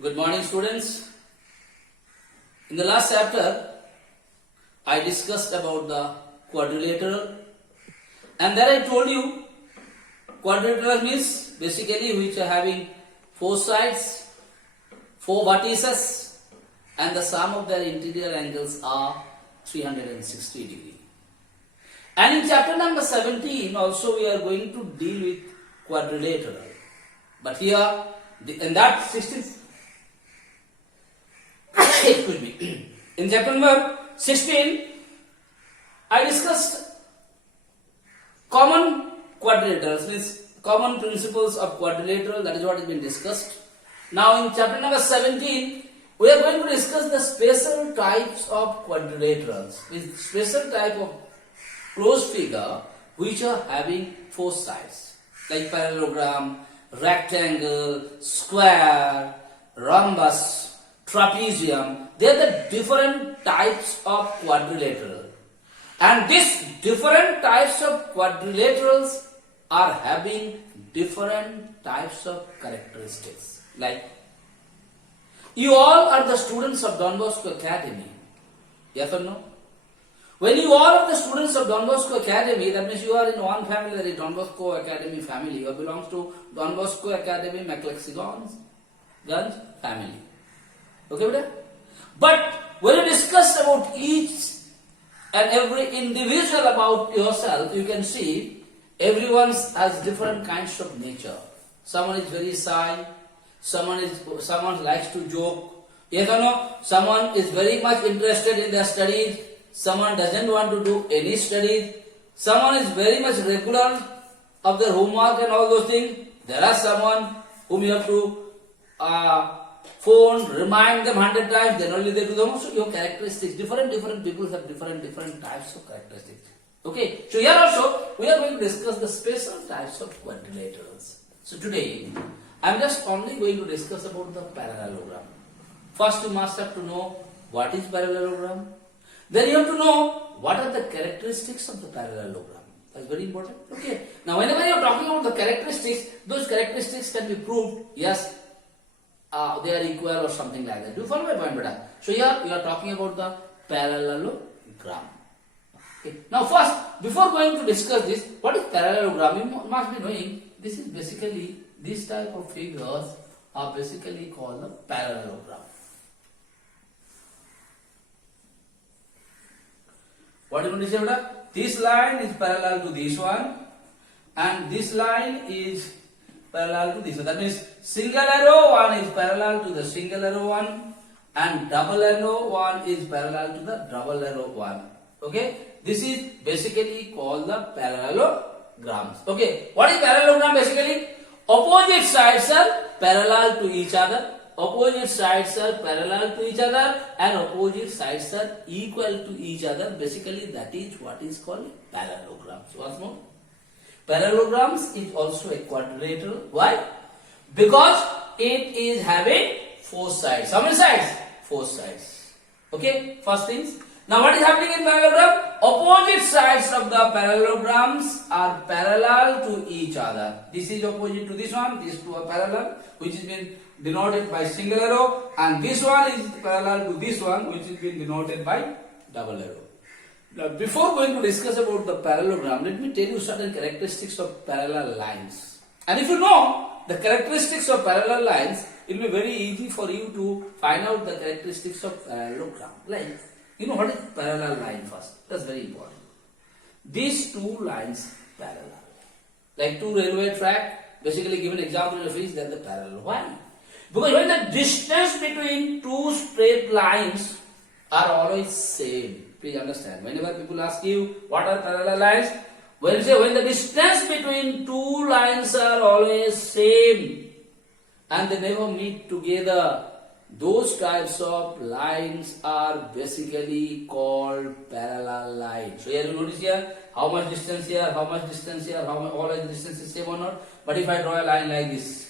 Good morning, students. In the last chapter, I discussed about the quadrilateral, and there I told you quadrilateral means basically which are having four sides, four vertices, and the sum of their interior angles are 360 degree. And in chapter number 17 also we are going to deal with quadrilateral. But here in that 16 excuse me, in chapter number 16 I discussed common quadrilaterals, means common principles of quadrilateral. That is what has been discussed. Now in chapter number 17 we are going to discuss the special types of quadrilaterals, with special type of closed figure which are having four sides, like parallelogram, rectangle, square, rhombus, trapezium. They are the different types of quadrilateral, and these different types of quadrilaterals are having different types of characteristics. Like, you all are the students of Don Bosco Academy, yes or no? When you all are the students of Don Bosco Academy, that means you are in one family, that is Don Bosco Academy family, or belongs to Don Bosco Academy McLexigons Guns family. Okay, beta? But when you discuss about each and every individual about yourself, you can see everyone has different kinds of nature. Someone is very shy, someone likes to joke, yes or no? Someone is very much interested in their studies, someone doesn't want to do any studies, someone is very much regular of their homework and all those things. There are someone whom you have to phone, remind them 100 times, then only they do the homework. So your characteristics, different people have different types of characteristics. Okay, so here also we are going to discuss the special types of quadrilaterals. So today I am just only going to discuss about the parallelogram. First you must have to know what is parallelogram. Then you have to know what are the characteristics of the parallelogram. That's very important. Okay. Now whenever you are talking about the characteristics, those characteristics can be proved, yes, they are equal or something like that. Do you follow my point, beta? So here we are talking about the parallelogram. Okay. Now first, before going to discuss this, what is parallelogram? You must be knowing this is basically, this type of figures are basically called the parallelogram. What do you want to say, beta? This line is parallel to this one, and this line is parallel to this one. That means single arrow one is parallel to the single arrow one, and double arrow one is parallel to the double arrow one. Okay, this is basically called the parallelograms. Okay, what is parallelogram? Basically, opposite sides are parallel to each other. Opposite sides are parallel to each other, and opposite sides are equal to each other. Basically, that is what is called parallelograms. Once more, parallelograms is also a quadrilateral. Why? Because it is having four sides. How many sides? Four sides. Okay, first things. Now what is happening in parallelogram? Opposite sides of the parallelograms are parallel to each other. This is opposite to this one, these two are parallel, which is been denoted by single arrow, and this one is parallel to this one, which is been denoted by double arrow. Now before going to discuss about the parallelogram, let me tell you certain characteristics of parallel lines. And if you know the characteristics of parallel lines, it will be very easy for you to find out the characteristics of parallelogram. Like, you know what is parallel line first? That's very important. These two lines parallel. Like two railway track, basically given example of is that the parallel. Why? Because when the distance between two straight lines are always same. Please understand. Whenever people ask you what are parallel lines, when you say when the distance between two lines are always same and they never meet together, those types of lines are basically called parallel lines. So here you notice here how much distance here, how much distance here, how much all the distance is same or not. But if I draw a line like this,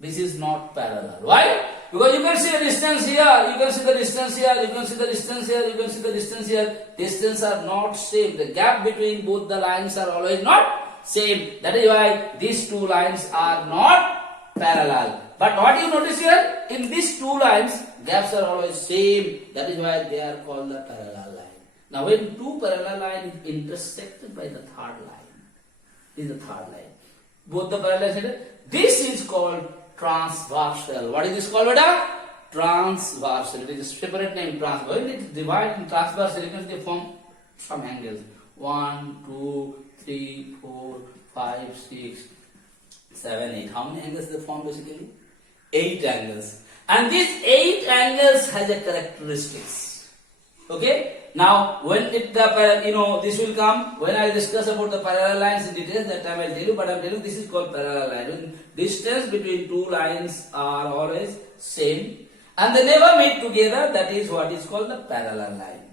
this is not parallel. Why? Because you can see the distance here, you can see the distance here, you can see the distance here, you can see the distance here. Distance are not same. The gap between both the lines are always not same. That is why these two lines are not parallel. But what you notice here, in these two lines, gaps are always same. That is why they are called the parallel line. Now when two parallel lines intersected by the third line, this is the third line. Both the parallel lines, this is called transversal. What is this called, beta? Transversal. It is a separate name, transversal. When it is divided in transversal, you can they form some angles. 1, 2, 3, 4, 5, 6, 7, 8. How many angles they form basically? 8 angles. And these 8 angles has a characteristics. Okay? Now, when it this will come, when I discuss about the parallel lines in detail, that time I will tell you, but I am telling you this is called parallel line. When distance between two lines are always same and they never meet together, that is what is called the parallel line.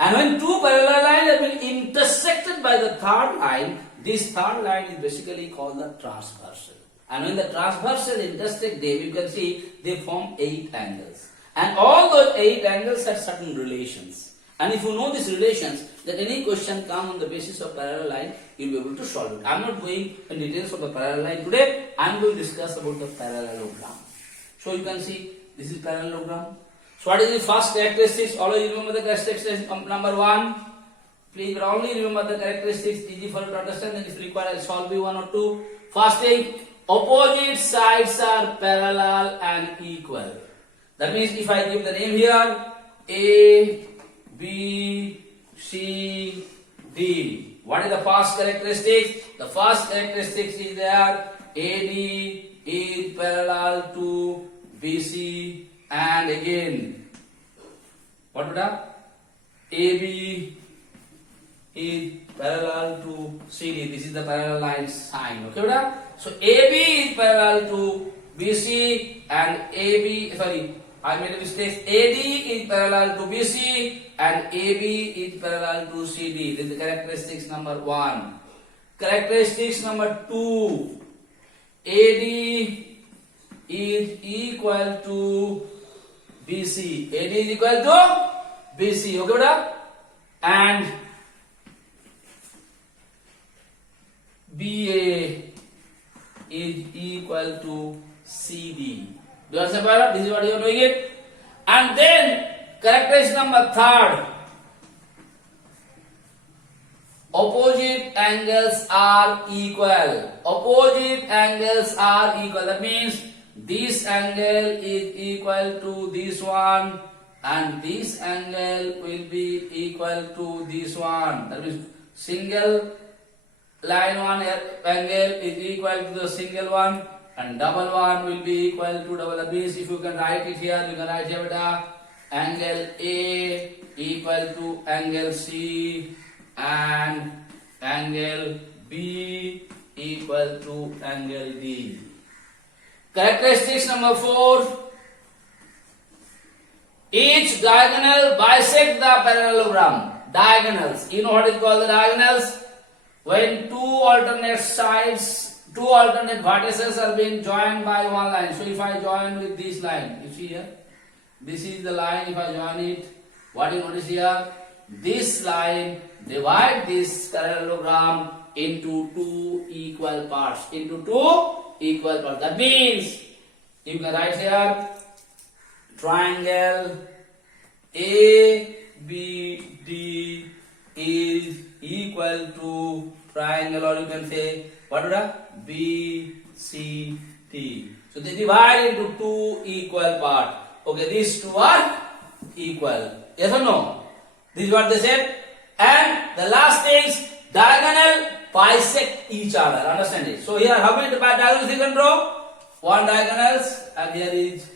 And when two parallel lines have been intersected by the third line, this third line is basically called the transversal. And when the transversal intersect them, you can see they form 8 angles. And all those 8 angles have certain relations. And if you know these relations, that any question come on the basis of parallel line, you will be able to solve it. I am not going in details of the parallel line today. I am going to discuss about the parallelogram. So you can see this is parallelogram. So what is the first characteristics? Always remember the characteristics. Number 1. Please only remember the characteristics. Easy for you to understand. Then if required, I'll solve you 1 or 2. First thing, opposite sides are parallel and equal. That means if I give the name here, A, B, C, D. What is the first characteristic? The first characteristic is there AD is parallel to BC, and again what would have? AB is parallel to CD. This is the parallel line sign. Okay, Buddha? So AB is parallel to BC and I made a mistake. AD is parallel to BC and AB is parallel to CD. This is the characteristics number 1. Characteristics number 2. AD is equal to BC. AD is equal to BC. Okay, brother? And BA is equal to CD. Do you understand, brother? This is what you are doing it. And then characteristic number 3. Opposite angles are equal. Opposite angles are equal. That means this angle is equal to this one and this angle will be equal to this one. That means single line one angle is equal to the single one and double one will be equal to double. That means if you can write it here, you can write here beta angle A equal to angle C and angle B equal to angle D. Characteristics number 4. Each diagonal bisect the parallelogram. Diagonals. You know what is called the diagonals? When two alternate sides, two alternate vertices are being joined by one line. So if I join with this line, you see here, this is the line. If I join it, what you notice here? This line divide this parallelogram into 2 equal parts. Into 2 equal parts. That means you can write here triangle ABD is equal to triangle, or you can say what would have BCD. So they divide into 2 equal parts. Okay, these two are equal. Yes or no? This is what they said. And the last thing is diagonal bisect each other. Understand it? So here how many diagonals you can draw? 1 diagonals, and here is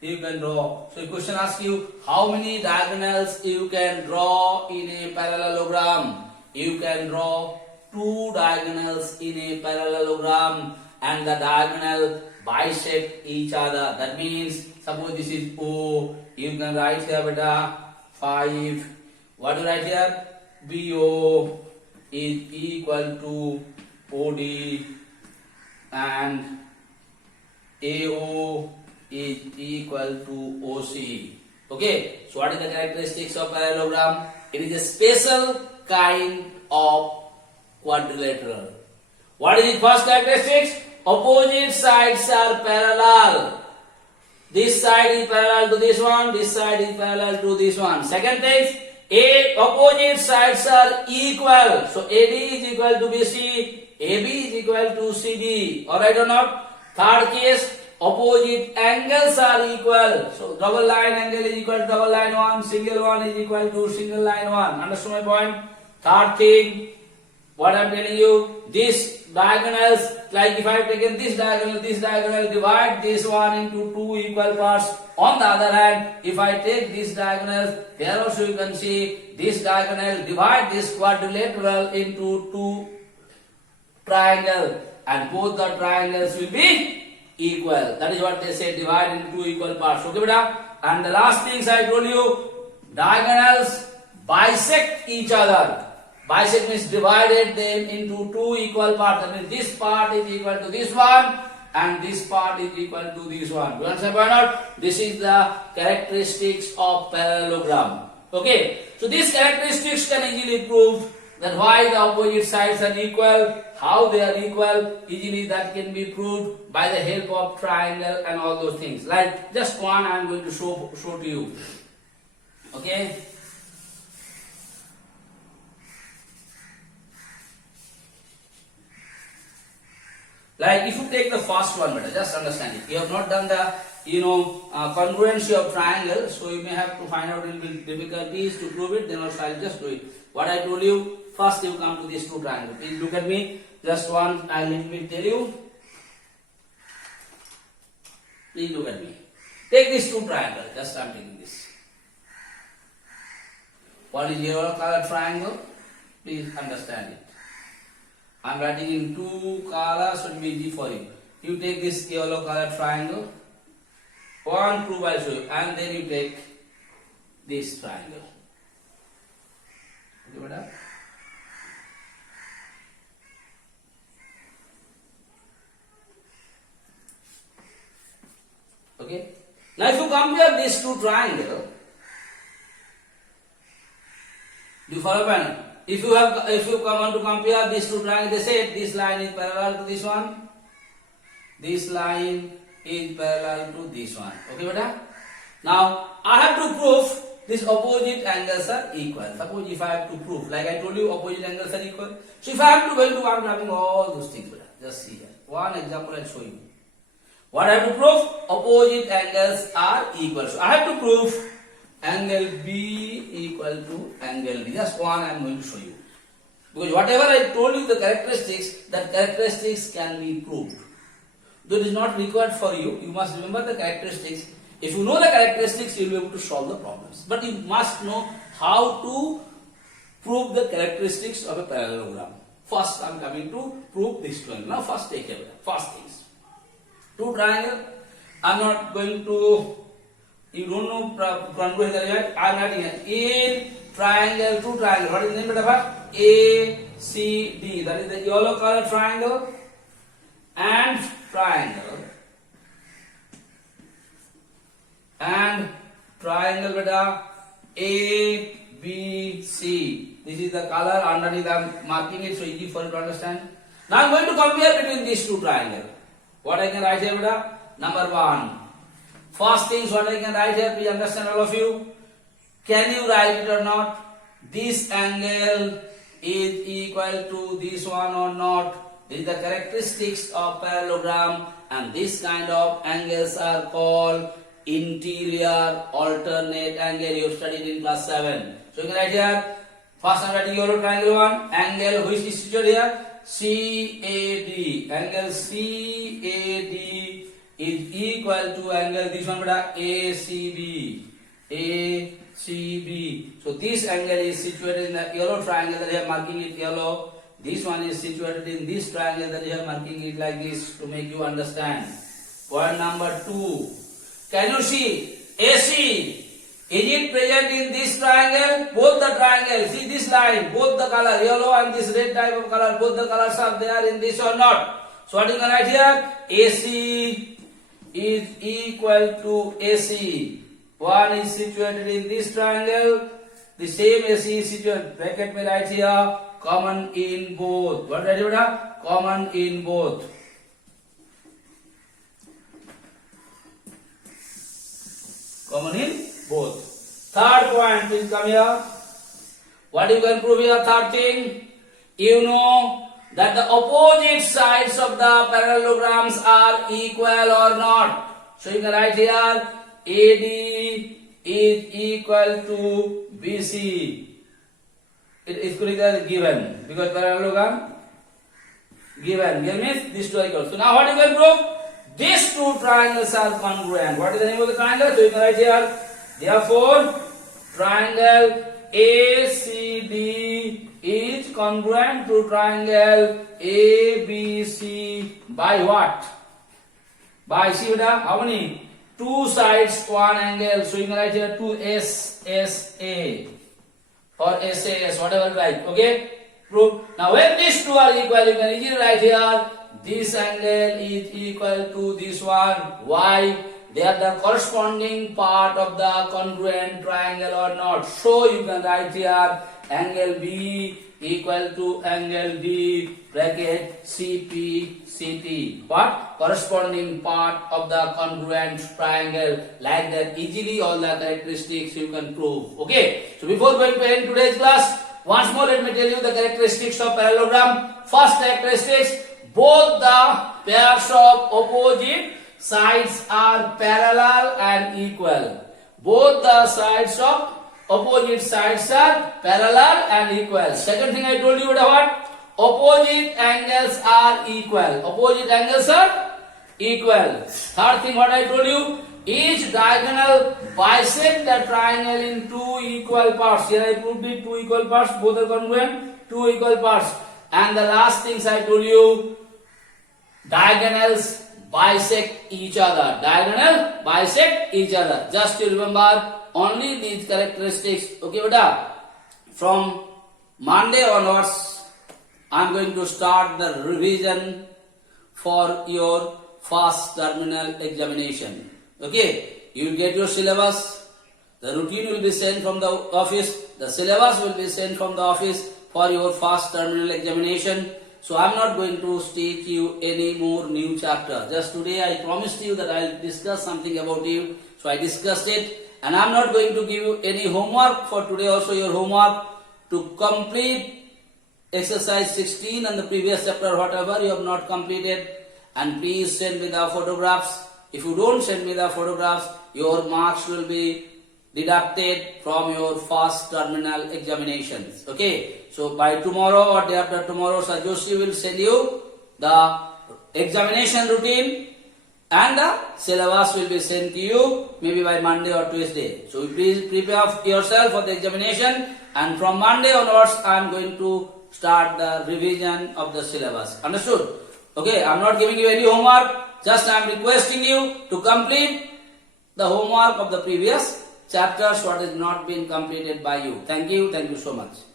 you can draw. So the question asks you how many diagonals you can draw in a parallelogram. You can draw 2 diagonals in a parallelogram and the diagonal bisect each other. That means suppose this is O, you can write here beta 5. What do you write here? BO is equal to OD and AO is equal to OC. Okay, so what is the characteristics of parallelogram? It is a special kind of quadrilateral. What is its first characteristics? opposite sides are parallel. This side is parallel to this one, this side is parallel to this one. Second thing, opposite sides are equal. So AD is equal to BC, AB is equal to CD. Alright or not? Third case, opposite angles are equal. So double line angle is equal to double line 1, single one is equal to single line 1. Understand my point? Third thing, what I am telling you, this diagonals, like if I have taken this diagonal, divide this one into two equal parts. On the other hand, if I take this diagonal, here also you can see this diagonal, divide this quadrilateral into two triangle, and both the triangles will be equal. That is what they say, divide into two equal parts. Okay, beta? And the last things I told you, diagonals bisect each other. Bisect means divided them into two equal parts. That means this part is equal to this one and this part is equal to this one. You understand or not? This is the characteristics of parallelogram. Okay. So these characteristics can easily prove that why the opposite sides are equal, how they are equal. Easily that can be proved by the help of triangle and all those things. Like just one I am going to show to you. Okay. Like if you take the first one, better just understand it. You have not done the congruency of triangle, so you may have to find out a little bit difficulties to prove it. Then also I'll just do it. What I told you, first you come to these two triangles. Please look at me. Just one, I'll little bit tell you. Please look at me. Take these two triangles. Just I'm taking this. What is yellow color triangle? Please understand it. I am writing in two colors, so it will be easy for you. You take this yellow color triangle, one proof I show you, and then you take this triangle. Okay, madam? Okay. Now, if you compare these two triangles, do you follow me? If you come on to compare these two triangles, they say this line is parallel to this one. This line is parallel to this one. Okay, beta? Now I have to prove these opposite angles are equal. Suppose if I have to prove, like I told you, opposite angles are equal. So if I have to go into, I'm having all those things, beta. Just see here. One example I'll show you. What I have to prove? Opposite angles are equal. So I have to prove angle B equal to angle D. Just one I am going to show you. Because whatever I told you the characteristics, that characteristics can be proved. Though it is not required for you, you must remember the characteristics. If you know the characteristics, you will be able to solve the problems. But you must know how to prove the characteristics of a parallelogram. First I am coming to prove this triangle. Now first take care of that. First things. Two triangle. I am not going to, you don't know congruence yet. I am writing here. In triangle, two triangle. What is the name of it? A, C, D. That is the yellow color triangle and triangle. And triangle beta A, B, C. This is the color underneath. I am marking it so easy for you to understand. Now I am going to compare between these two triangles. What I can write here beta? Number one. First things what I can write here, please understand all of you. Can you write it or not? This angle is equal to this one or not? This is the characteristics of parallelogram, and this kind of angles are called interior alternate angle. You studied in class 7. So you can write here. First I am writing yellow triangle one. Angle which is situated here? CAD. Angle CAD is equal to angle this one beta ACB. ACB. So this angle is situated in the yellow triangle that I am marking it yellow. This one is situated in this triangle that I am marking it like this to make you understand. Point number 2. Can you see AC? Is it present in this triangle? Both the triangles. See this line, both the color yellow and this red type of color, both the colors are there in this or not? So what you can write here? AC is equal to AC. One is situated in this triangle. The same AC is situated. Bracket me right here. Common in both. What write here? Common in both. Common in both. Third point, please come here. What you can prove here? Third thing, you know that the opposite sides of the parallelograms are equal or not. So you can write here AD is equal to BC. It is given because parallelogram given. Given means these two are equal. So now what you can prove? These two triangles are congruent. What is the name of the triangle? So you can write here. Therefore, triangle ACD is congruent to triangle ABC by what? By, see how many? Two sides, one angle. So you can write here 2SSA or SAS, whatever you write. Okay? Prove. Now when these two are equal, you can easily write here this angle is equal to this one. Why? They are the corresponding part of the congruent triangle or not. So you can write here angle B equal to angle D bracket CPCT. What? Corresponding part of the congruent triangle. Like that, easily all the characteristics you can prove. Okay. So before going to end today's class, once more let me tell you the characteristics of parallelogram. First characteristics, both the pairs of opposite sides are parallel and equal. Both the sides of opposite sides are parallel and equal. Second thing I told you what? Opposite angles are equal. Opposite angles are equal. Third thing what I told you, each diagonal bisect the triangle in two equal parts. Here I proved it, two equal parts, both are congruent, two equal parts. And the last things I told you, diagonals bisect each other. Diagonal bisect each other. Just to remember only these characteristics. Okay, beta. From Monday onwards, I am going to start the revision for your first terminal examination. Okay, you will get your syllabus. The routine will be sent from the office. The syllabus will be sent from the office for your first terminal examination. So I am not going to teach you any more new chapter. Just today I promised you that I will discuss something about you. So I discussed it. And I am not going to give you any homework for today. Also your homework to complete exercise 16 and the previous chapter, whatever you have not completed. And please send me the photographs. If you don't send me the photographs, your marks will be deducted from your first terminal examinations. Okay. So by tomorrow or day after tomorrow, Sir Joshi will send you the examination routine and the syllabus will be sent to you maybe by Monday or Tuesday. So please prepare yourself for the examination, and from Monday onwards I am going to start the revision of the syllabus. Understood? Okay, I am not giving you any homework, just I am requesting you to complete the homework of the previous chapters what has not been completed by you. Thank you so much.